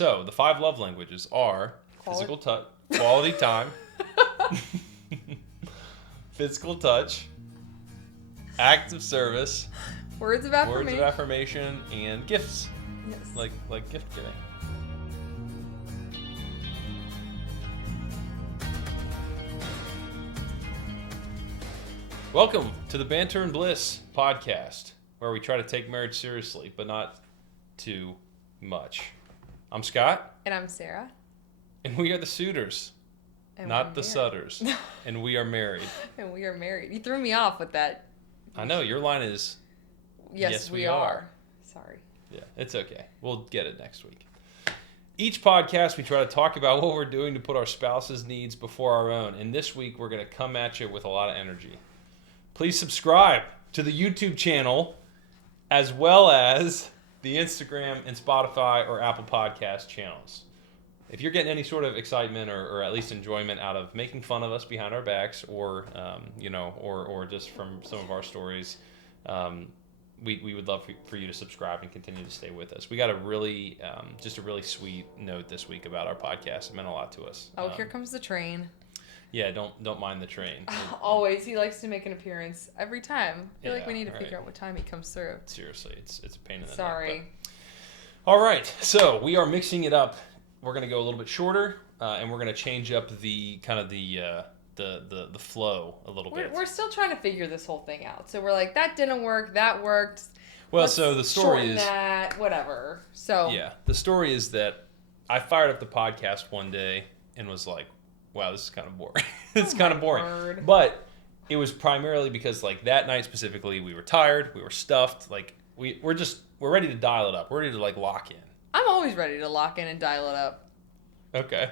So, the 5 love languages are physical touch, quality time, physical touch, acts of service, words of affirmation, and gifts. Yes. Like gift giving. Welcome to the Banter Bliss podcast, where we try to take marriage seriously, but not too much. I'm Scott. And I'm Sarah. And we are the Sutters, not the Sutters. And we are married. And we are married. You threw me off with that. I know. Your line is, yes we are. Sorry. Yeah, it's okay. We'll get it next week. Each podcast, we try to talk about what we're doing to put our spouse's needs before our own. And this week, we're going to come at you with a lot of energy. Please subscribe to the YouTube channel, as well as the Instagram and Spotify or Apple Podcast channels. If you're getting any sort of excitement or at least enjoyment out of making fun of us behind our backs, or or just from some of our stories, we would love for you to subscribe and continue to stay with us. We got a really sweet note this week about our podcast. It meant a lot to us. Oh, here comes the train. Yeah, don't mind the train. Always, he likes to make an appearance every time. I feel like we need to right. figure out what time he comes through. Seriously, it's a pain in the neck. Sorry. All right, so we are mixing it up. We're going to go a little bit shorter, and we're going to change up the kind of the flow a little bit. We're still trying to figure this whole thing out. So we're like, that didn't work, that worked. Well, Let's so the story shorten is that, whatever. So yeah, the story is that I fired up the podcast one day and was like, wow, this is kind of boring. It's kind of boring. Word. But it was primarily because like that night specifically, we were tired, we were stuffed, like we're ready to dial it up. We're ready to like lock in. I'm always ready to lock in and dial it up. Okay.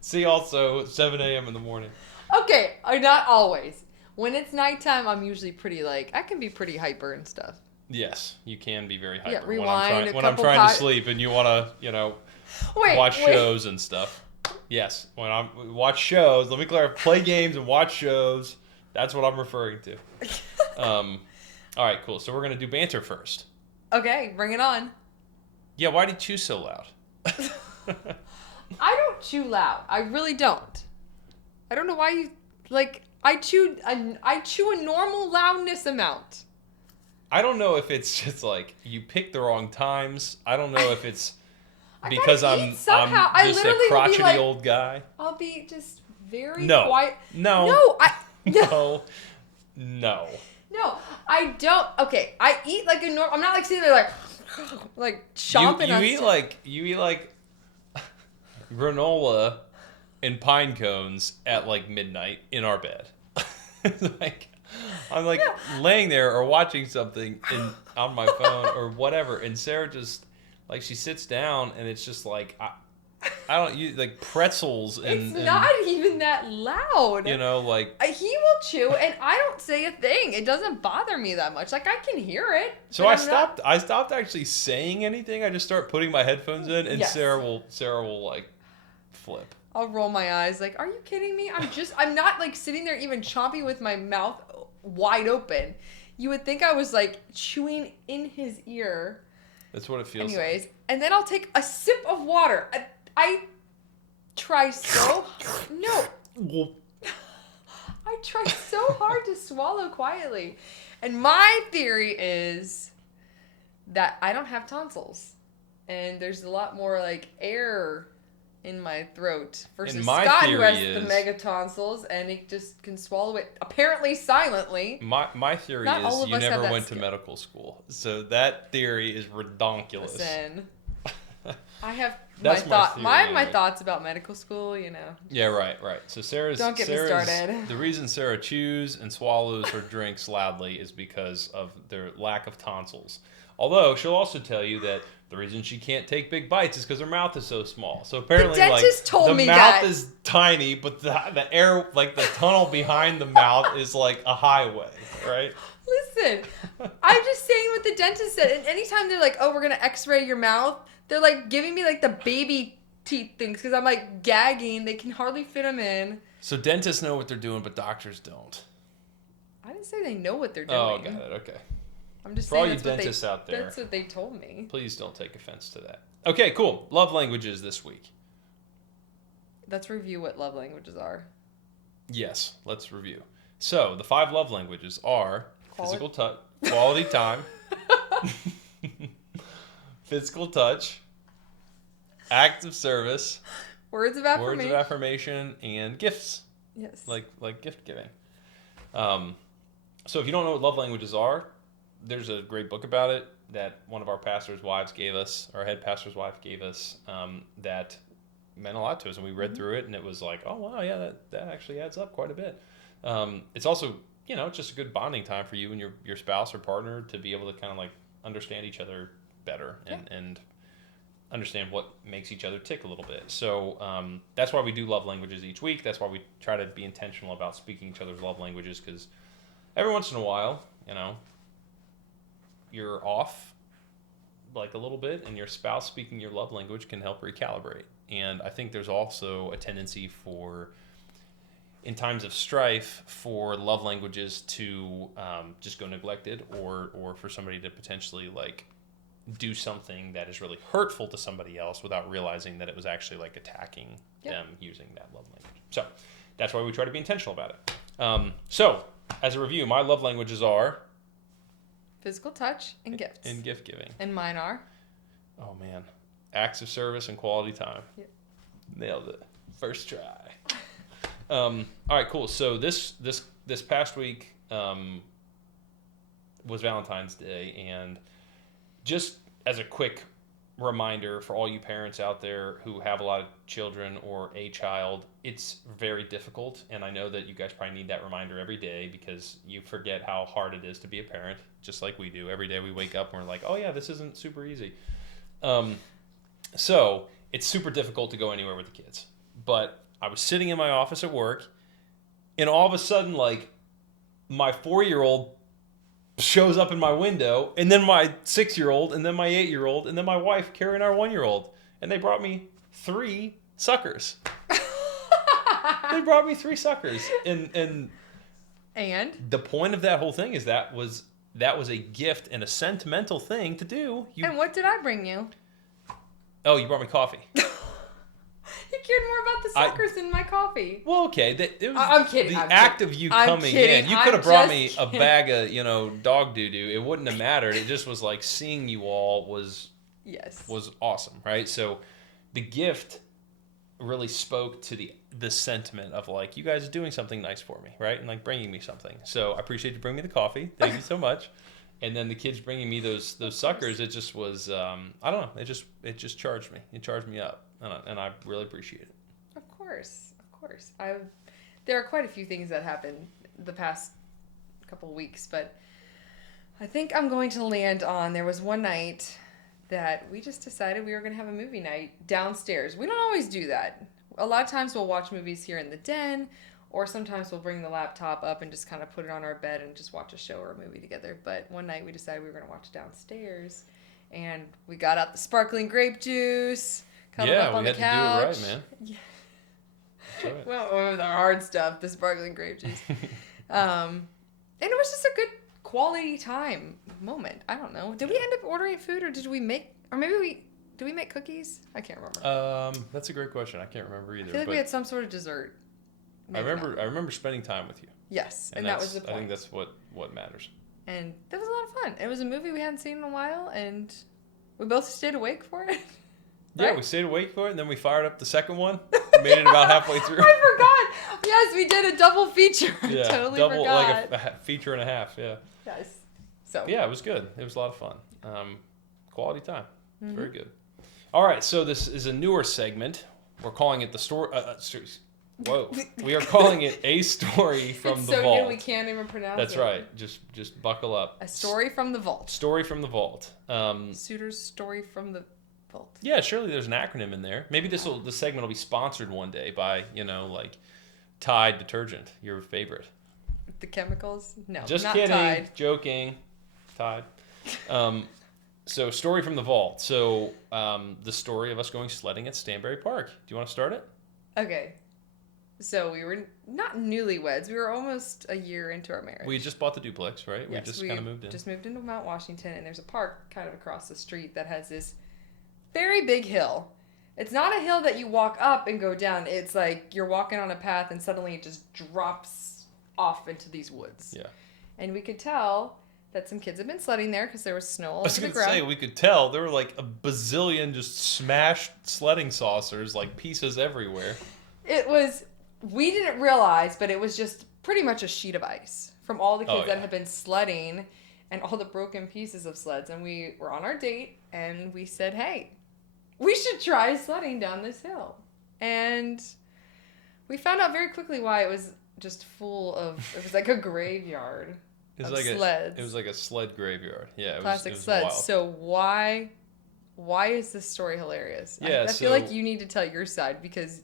See also 7 a.m. in the morning. Okay, not always. When it's nighttime, I'm usually pretty I can be pretty hyper and stuff. Yes, you can be very hyper. Yeah, rewind when I'm trying to sleep and you want to, watch shows and stuff. Yes, when I watch shows, let me clarify, play games and watch shows. That's what I'm referring to. All right, cool. So we're going to do banter first. Okay, bring it on. Yeah, why do you chew so loud? I don't chew loud. I really don't. I don't know why you I chew a normal loudness amount. I don't know if it's just like you pick the wrong times. I don't know if it's because I'm just a crotchety old guy. I'll be just very No. quiet. No. No, No. No, I don't. Okay, I eat like a normal. I'm not like sitting there like chomping on stuff. You eat like granola and pine cones at like midnight in our bed. I'm laying there or watching something on my phone or whatever, and Sarah just she sits down and it's just like I don't use like pretzels and it's not even that loud. He will chew and I don't say a thing. It doesn't bother me that much. Like I can hear it. So I stopped actually saying anything. I just start putting my headphones in and yes. Sarah will flip. I'll roll my eyes like, are you kidding me? I'm not sitting there even chomping with my mouth wide open. You would think I was chewing in his ear. That's what it feels Anyways, like. and then I'll take a sip of water. I try so I try so hard to swallow quietly. And my theory is that I don't have tonsils. And there's a lot more air in my throat versus Scott, who has the mega tonsils and he just can swallow it apparently silently. My theory is you never went to medical school, so that theory is redonkulous. Listen, I have my thoughts about medical school, Yeah, right. So Don't get me started. The reason Sarah chews and swallows her drinks loudly is because of their lack of tonsils. Although she'll also tell you that the reason she can't take big bites is because her mouth is so small. So apparently, the dentist told me the mouth is tiny, but the air, the tunnel behind the mouth is like a highway, right? Listen, I'm just saying what the dentist said. And anytime they're like, "Oh, we're gonna X-ray your mouth," they're giving me the baby teeth things because I'm gagging. They can hardly fit them in. So dentists know what they're doing, but doctors don't. I didn't say they know what they're doing. Oh, got it. Okay. I'm just For saying all you dentists out there, that's what they told me. Please don't take offense to that. Okay, cool. Love languages this week. Let's review what love languages are. Yes, let's review. So, the 5 love languages are physical touch, quality time, physical touch, acts of service, words of affirmation, and gifts. Yes. Like gift giving. So if you don't know what love languages are, there's a great book about it that one of our pastors' wives gave us, our head pastor's wife gave us, that meant a lot to us. And we read through it, and it was like, oh, wow, yeah, that actually adds up quite a bit. It's also, it's just a good bonding time for you and your spouse or partner to be able to kind of like understand each other better and understand what makes each other tick a little bit. So that's why we do love languages each week. That's why we try to be intentional about speaking each other's love languages, because every once in a while, you're off like a little bit, and your spouse speaking your love language can help recalibrate. And I think there's also a tendency for, in times of strife, for love languages to just go neglected, or for somebody to potentially like do something that is really hurtful to somebody else without realizing that it was actually like attacking them using that love language. So that's why we try to be intentional about it. So as a review, my love languages are physical touch and gifts. And gift giving. And mine are? Oh man. Acts of service and quality time. Yep. Nailed it. First try. All right, cool. So this past week was Valentine's Day, and just as a quick reminder for all you parents out there who have a lot of children or a child, it's very difficult, and I know that you guys probably need that reminder every day because you forget how hard it is to be a parent, just like we do. Every day we wake up and we're like, oh yeah, this isn't super easy. So it's super difficult to go anywhere with the kids. But I was sitting in my office at work, and all of a sudden, like, my 4-year-old shows up in my window, and then my 6-year-old, and then my 8-year-old, and then my wife carrying our 1-year-old. And they brought me 3 suckers. They brought me 3 suckers. And the point of that whole thing is that was a gift and a sentimental thing to do. And what did I bring you? Oh, you brought me coffee. You cared more about the suckers than my coffee. Well, okay. I'm kidding. The act of you coming in. You could have brought me a bag of, dog doo-doo. It wouldn't have mattered. It just was like seeing you all was awesome, right? So the gift really spoke to the sentiment of like, you guys are doing something nice for me, right? And like bringing me something. So I appreciate you bringing me the coffee. Thank you so much. And then the kids bringing me those suckers, it just was, I don't know, it just charged me. It charged me up, and I really appreciate it. Of course. There are quite a few things that happened the past couple of weeks, but I think I'm going to land on, there was one night that we just decided we were going to have a movie night downstairs. We don't always do that. A lot of times we'll watch movies here in the den, or sometimes we'll bring the laptop up and just kind of put it on our bed and just watch a show or a movie together. But one night we decided we were going to watch downstairs. And we got out the sparkling grape juice, cuddled up on the couch. Yeah, we had to do it right, man. Yeah. Right. Well, the hard stuff, the sparkling grape juice. And it was just a good quality time moment. I don't know. Did we end up ordering food, or did we make cookies? I can't remember. That's a great question. I can't remember either. I feel like we had some sort of dessert. I remember spending time with you. Yes, and that was the point. I think that's what matters. And that was a lot of fun. It was a movie we hadn't seen in a while, and we both stayed awake for it. Right? Yeah, we stayed awake for it, and then we fired up the second one. Made it about halfway through. I forgot. Yes, we did a double feature. Yeah, I totally double, forgot. like a feature and a half. Yeah. Yes. So. Yeah, it was good. It was a lot of fun. Quality time. It's very good. All right, so this is a newer segment. We're calling it the story. Whoa. We are calling it A Story from the Vault. So new we can't even pronounce it. That's right. Just buckle up. A Story from the Vault. Story from the Vault. Sutters Story from the Vault. Yeah, surely there's an acronym in there. Maybe this segment will be sponsored one day by, like Tide detergent, your favorite. The chemicals? No, just not kidding. Tide. Joking. Tide. So Story from the Vault. So the story of us going sledding at Stanbury Park. Do you want to start it? Okay. So we were not newlyweds. We were almost a year into our marriage. We just bought the duplex, right? Yes, we just kind of moved in. Just moved into Mount Washington, and there's a park kind of across the street that has this very big hill. It's not a hill that you walk up and go down. It's like you're walking on a path and suddenly it just drops off into these woods. Yeah. And we could tell that some kids had been sledding there because there was snow all over the ground. I was going to say, we could tell there were like a bazillion just smashed sledding saucers, like pieces everywhere. It was, we didn't realize, but it was just pretty much a sheet of ice from all the kids that had been sledding and all the broken pieces of sleds. And we were on our date and we said, hey, we should try sledding down this hill. And we found out very quickly why it was just full of, it was like a graveyard of sleds. It was like a sled graveyard. Yeah, Classic it was sleds. wild. So why is this story hilarious? Yeah, I feel like you need to tell your side because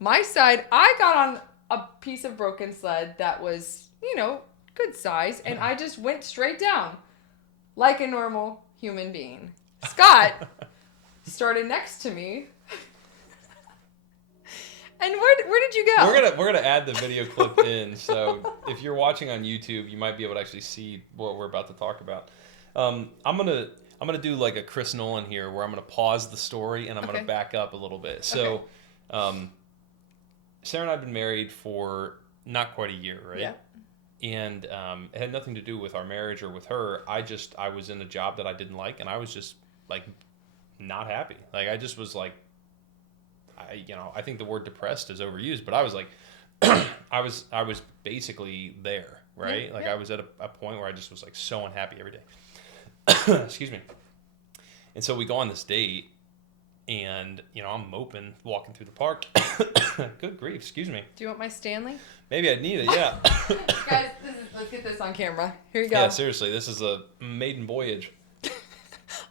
my side, I got on a piece of broken sled that was, good size, and I just went straight down like a normal human being. Scott started next to me. And where did you go? We're gonna add the video clip in, so if you're watching on YouTube, you might be able to actually see what we're about to talk about. I'm gonna do like a Chris Nolan here, where I'm gonna pause the story and I'm gonna back up a little bit. So, Sarah and I have been married for not quite a year, right? Yeah. And it had nothing to do with our marriage or with her. I was in a job that I didn't like, and I was just like not happy. Like I just was like. I think the word depressed is overused, but I was like, I was basically there, right? Yeah, like yeah. I was at a point where I just was like so unhappy every day. Excuse me. And so we go on this date, and I'm moping, walking through the park. Good grief, excuse me. Do you want my Stanley? Maybe I'd need it, yeah. Guys, let's get this on camera. Here you go. Yeah, seriously, this is a maiden voyage.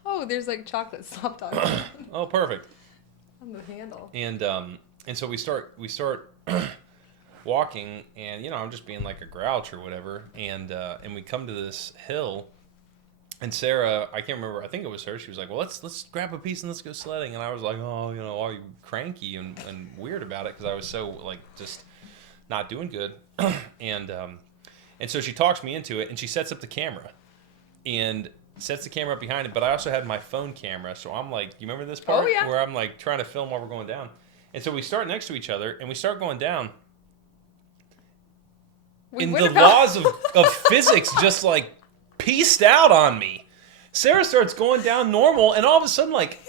Oh, there's like chocolate soft on Oh, perfect. on the handle. And so we start walking, and I'm just being like a grouch or whatever, and we come to this hill, and Sarah, I can't remember, I think it was her, she was like, well, let's grab a piece and let's go sledding. And I was like, oh, are you cranky and weird about it, because I was so like just not doing good. And so she talks me into it, and she sets up the camera and sets the camera up behind it, but I also had my phone camera, so I'm like, you remember this part? Oh, yeah. Where I'm like trying to film while we're going down. And so we start next to each other, and we start going down. And the laws of physics just like pieced out on me. Sarah starts going down normal, and all of a sudden, like,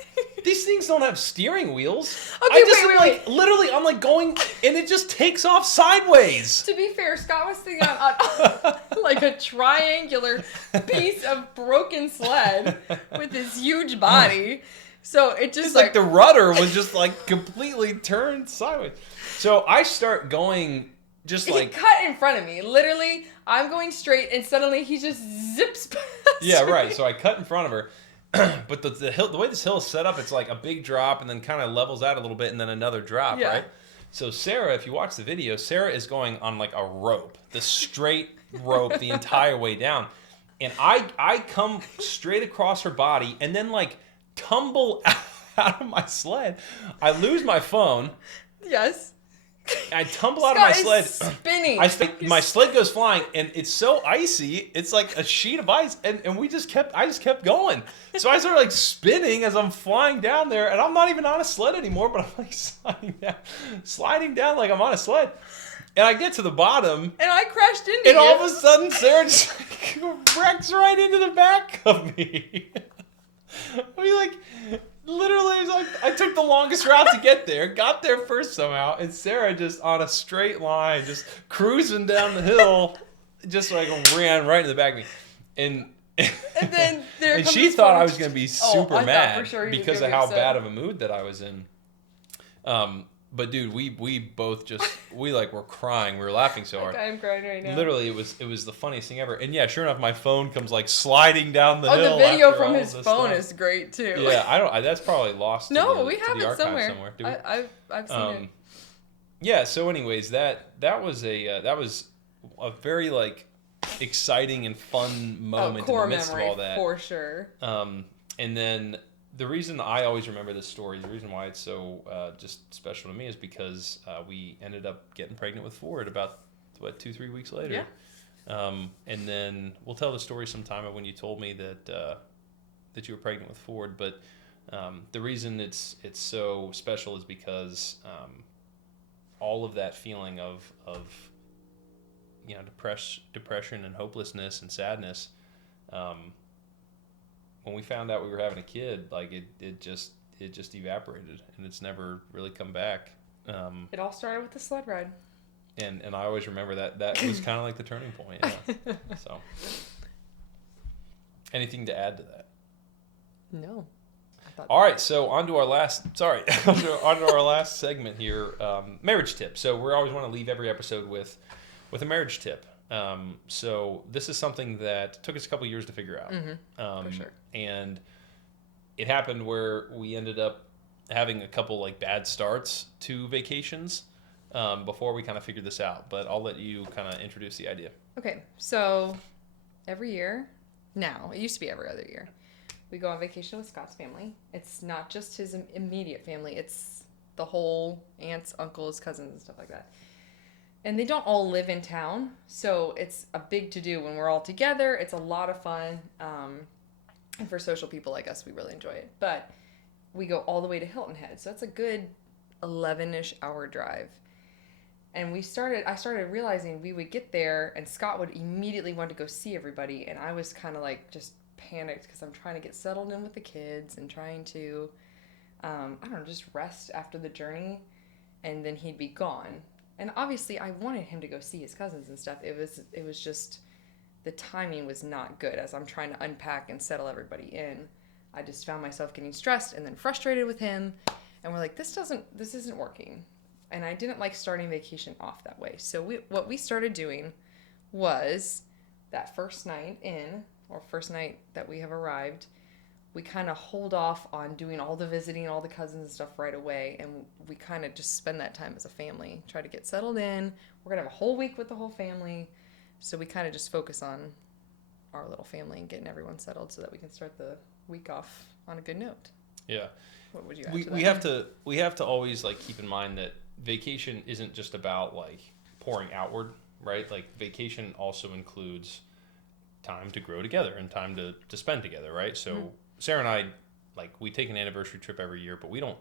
these things don't have steering wheels. Okay, wait. Literally, I'm like going, and it just takes off sideways. To be fair, Scott was sitting on like a triangular piece of broken sled with his huge body. So it just It's like the rudder was just like completely turned sideways. So I start going just like... He cut in front of me. Literally, I'm going straight, and suddenly he just zips past Yeah, me. right. So I cut in front of her. But the hill, the way this hill is set up, it's like a big drop and then kind of levels out a little bit and then another drop, right? So Sarah, if you watch the video, Sarah is going on like a rope, the straight rope the entire way down. And I come straight across her body and then like tumble out of my sled. I lose my phone. Yes. I tumble out of my sled. Spinning. My sled goes flying, and it's so icy. It's like a sheet of ice, and I just kept going. So I started like spinning as I'm flying down there, and I'm not even on a sled anymore, but I'm like sliding down like I'm on a sled. And I get to the bottom, and I crashed into you. And all of a sudden, Sarah just wrecks right into the back of me. I mean, like, literally, it was like I took the longest route to get there, got there first somehow, and Sarah just on a straight line, just cruising down the hill, just like ran right in the back of me. And then and she thought I was going to be super I mad for sure because of how bad of a mood that I was in. But dude, we both just were crying. We were laughing so hard. I'm crying right now. Literally, it was the funniest thing ever. And yeah, sure enough, my phone comes like sliding down the hill. Oh, the video after from all his this phone stuff. is great too. Yeah, that's probably lost. No, we to have the it archive somewhere. Do we? I've seen it. Yeah. So, anyways, that was a very like exciting and fun moment in the midst of all that. For sure. And then the reason I always remember this story, the reason why it's so just special to me, is because we ended up getting pregnant with Ford about 2-3 weeks later. Yeah. And then we'll tell the story sometime of when you told me that you were pregnant with Ford. But The reason it's so special is because all of that feeling of depression and hopelessness and sadness, when we found out we were having a kid, like it just evaporated, and it's never really come back. It all started with the sled ride. And I always remember that was kind of like the turning point. Yeah. So, anything to add to that? No. All right, so onto our last segment here, marriage tip. So we always want to leave every episode with a marriage tip. So this is something that took us a couple years to figure out. For sure. And it happened where we ended up having a couple like bad starts to vacations before we kind of figured this out. But I'll let you kind of introduce the idea. Okay, so every year now, it used to be every other year, we go on vacation with Scott's family. It's not just his immediate family. It's the whole aunts, uncles, cousins, and stuff like that. And they don't all live in town, so it's a big to-do when we're all together. It's a lot of fun. And for social people like us, we really enjoy it. But we go all the way to Hilton Head, so it's a good 11-ish hour drive. And I started realizing we would get there, and Scott would immediately want to go see everybody, and I was kind of like just panicked because I'm trying to get settled in with the kids and trying to, just rest after the journey, and then he'd be gone. And obviously, I wanted him to go see his cousins and stuff. It was just, the timing was not good as I'm trying to unpack and settle everybody in. I just found myself getting stressed and then frustrated with him, and we're like, this isn't working. And I didn't like starting vacation off that way. So what we started doing was that first night that we have arrived, we kind of hold off on doing all the visiting, all the cousins and stuff right away. And we kind of just spend that time as a family, try to get settled in. We're going to have a whole week with the whole family. So we kind of just focus on our little family and getting everyone settled so that we can start the week off on a good note. Yeah. What would you add to that? We have to always like keep in mind that vacation isn't just about like pouring outward, right? Like vacation also includes time to grow together and time to spend together, right? So Sarah and I, like, we take an anniversary trip every year, but we don't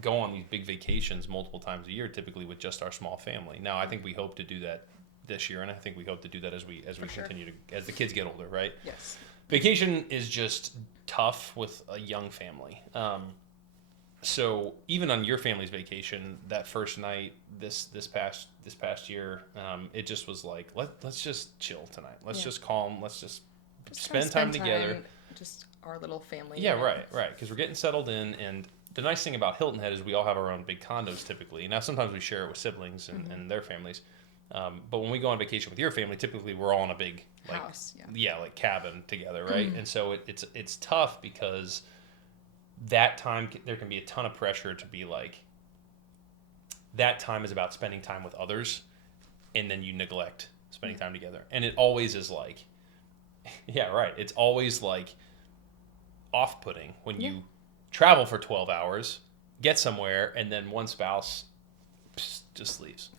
go on these big vacations multiple times a year typically with just our small family. Now I think we hope to do that this year, and I think we hope to do that as we continue to, as the kids get older, right? Yes. Vacation is just tough with a young family. So even on your family's vacation, that first night this past year, it just was like, let's just chill tonight. Let's just calm. Let's just spend time together. Just our little family. Yeah, right. Because we're getting settled in, and the nice thing about Hilton Head is we all have our own big condos typically. Now sometimes we share it with siblings and their families. But when we go on vacation with your family, typically we're all in a big house, like cabin together, right? And so it's tough because that time there can be a ton of pressure to be like, that time is about spending time with others, and then you neglect spending time together. And it always is like, yeah, right. It's always like off-putting when you travel for 12 hours, get somewhere, and then one spouse just leaves.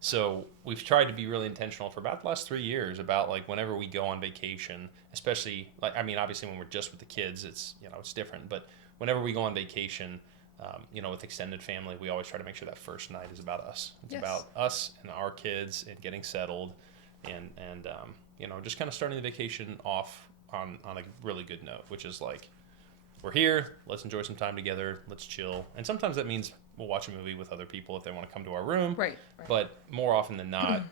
So we've tried to be really intentional for about the last 3 years about like whenever we go on vacation, especially like, I mean, obviously when we're just with the kids, it's, it's different, but whenever we go on vacation, with extended family, we always try to make sure that first night is about us. It's about us and our kids and getting settled and just kind of starting the vacation off on a really good note, which is like, we're here, let's enjoy some time together, let's chill. And sometimes that means we'll watch a movie with other people if they want to come to our room. Right. But more often than not,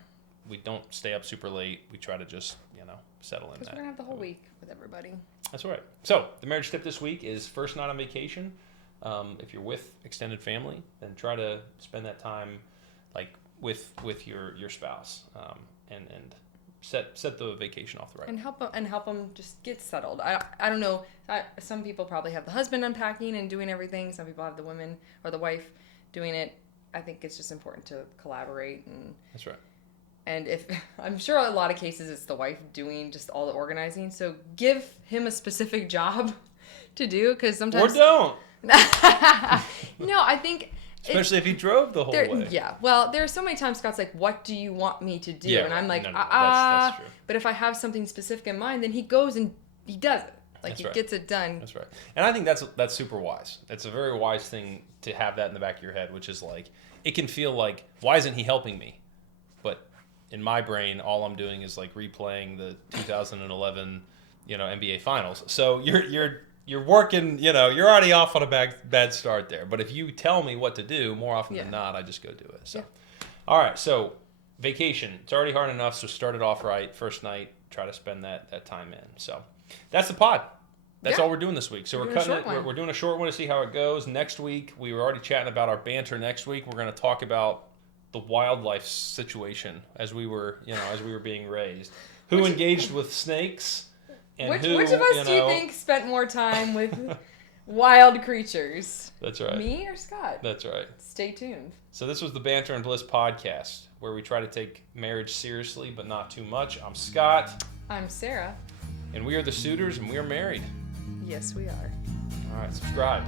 we don't stay up super late. We try to just, settle in that. Because we're going to have the whole week with everybody. That's right. So the marriage tip this week is first night on vacation. If you're with extended family, then try to spend that time like with your spouse and set the vacation off the right. And help them just get settled. I don't know. Some people probably have the husband unpacking and doing everything. Some people have the woman or the wife doing it. I think it's just important to collaborate. And that's right. And if I'm sure a lot of cases it's the wife doing just all the organizing. So give him a specific job to do, because sometimes or don't. No, I think. Especially if he drove the whole way. Yeah. Well, there are so many times Scott's like, what do you want me to do? Yeah, and I'm like, no, that's true. But if I have something specific in mind, then he goes and he does it. Like, That's it right. gets it done. That's right. And I think that's super wise. It's a very wise thing to have that in the back of your head, which is like, it can feel like, why isn't he helping me? But in my brain, all I'm doing is like replaying the 2011, NBA Finals. So you're working, you're already off on a bad start there. But if you tell me what to do, more often than not, I just go do it. So, all right. So vacation, it's already hard enough. So start it off right. First night, try to spend that time in. So that's the pod. That's all we're doing this week. So we're cutting it. We're doing a short one to see how it goes. Next week, we were already chatting about our banter. Next week, we're going to talk about the wildlife situation as we were being raised. Who engaged with snakes? And which of us do you think spent more time with wild creatures? That's right. Me or Scott? That's right. Stay tuned. So this was the Banter and Bliss podcast, where we try to take marriage seriously, but not too much. I'm Scott. I'm Sarah. And we are the Sutters, and we are married. Yes, we are. All right, subscribe.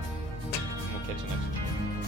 And we'll catch you next week.